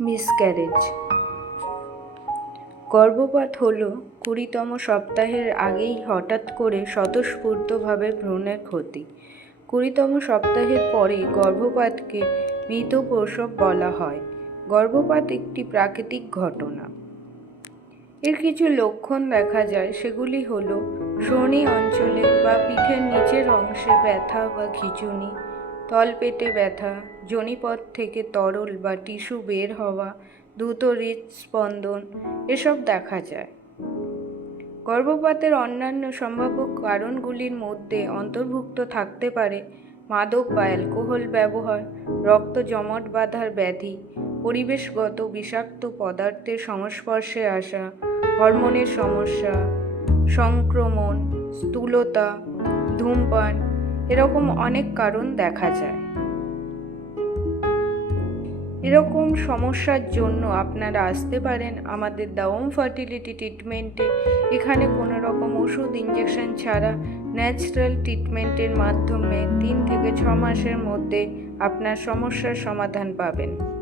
Miscarriage. গর্ভপাত হল 20তম সপ্তাহের আগেই হঠাৎ করে স্বতঃস্ফূর্তভাবে ভ্রূণের ক্ষতি। 20তম সপ্তাহের পরে গর্ভপাতকে মৃত প্রসব বলা হয়। গর্ভপাত একটি প্রাকৃতিক ঘটনা। এর কিছু লক্ষণ দেখা যায়, সেগুলি হল শোণী অঞ্চলে বা পিঠের নিচের অংশে ব্যথা বা খিঁচুনি, তলপেটে ব্যথা, যোনিপথ থেকে তরল বা টিস্যু বের হওয়া, দ্রুত হৃদস্পন্দন এসব দেখা যায়। গর্ভপাতের অন্যান্য সম্ভাব্য কারণগুলির মধ্যে অন্তর্ভুক্ত থাকতে পারে মাদক বা অ্যালকোহল ব্যবহার, রক্ত জমাট বাঁধার ব্যাধি, পরিবেশগত বিষাক্ত পদার্থের সংস্পর্শে আসা, হরমোনের সমস্যা, সংক্রমণ, স্থূলতা, ধূমপান, এরকম অনেক কারণ দেখা যায়। এরকম সমস্যার জন্য আপনারা আসতে পারেন আমাদের দ্য হোম ফার্টিলিটি ট্রিটমেন্টে। এখানে কোনো রকম ওষুধ ইঞ্জেকশন ছাড়া ন্যাচারাল ট্রিটমেন্টের মাধ্যমে 3 থেকে 6 মাসের মধ্যে আপনার সমস্যার সমাধান পাবেন।